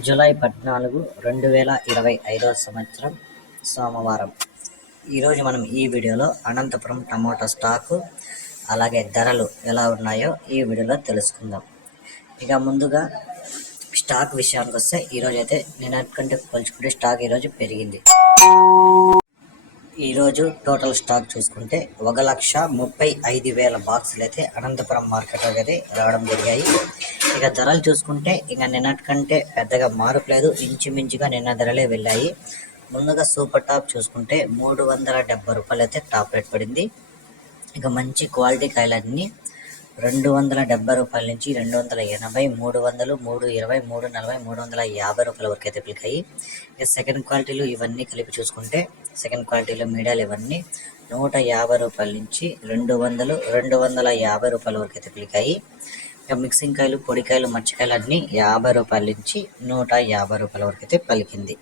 July 14, 2025 సంవత్సరం సోమవారం. ఈరోజు మనం ఈ వీడియోలో అనంతపురం టమోటా స్టాకు అలాగే ధరలు ఎలా ఉన్నాయో ఈ వీడియోలో తెలుసుకుందాం. ఇక ముందుగా స్టాక్ విషయానికి వస్తే ఈరోజు అయితే నిన్నటి కంటే పోల్చుకుంటే స్టాక్ ఈరోజు పెరిగింది. ఈరోజు టోటల్ స్టాక్ చూసుకుంటే 1,35,000 బాక్సులు అయితే అనంతపురం మార్కెట్లోకి అయితే రావడం జరిగాయి. ఇక ధరలు చూసుకుంటే ఇక నిన్నటి కంటే పెద్దగా మార్పు లేదు, ఇంచుమించుగా నిన్న ధరలే వెళ్ళాయి. ముందుగా సూపర్ టాప్ చూసుకుంటే 370 రూపాయలు అయితే టాప్ రేట్ పడింది. ఇక మంచి క్వాలిటీ కాయలన్నీ 270 రూపాయల నుంచి 280, 300, 320, 340, 350 రూపాయల వరకు అయితే పిలికాయి. ఇక సెకండ్ క్వాలిటీలు ఇవన్నీ కలిపి చూసుకుంటే సెకండ్ క్వాలిటీలో మీడియాలు ఇవన్నీ 150 రూపాయల నుంచి 200, 250 రూపాయల వరకు అయితే పిలికాయి. ఇక మిక్సింగ్ కాయలు, పొడికాయలు, మచ్చికాయలు అన్నీ 50 రూపాయల నుంచి 150 రూపాయల వరకు అయితే పలికింది.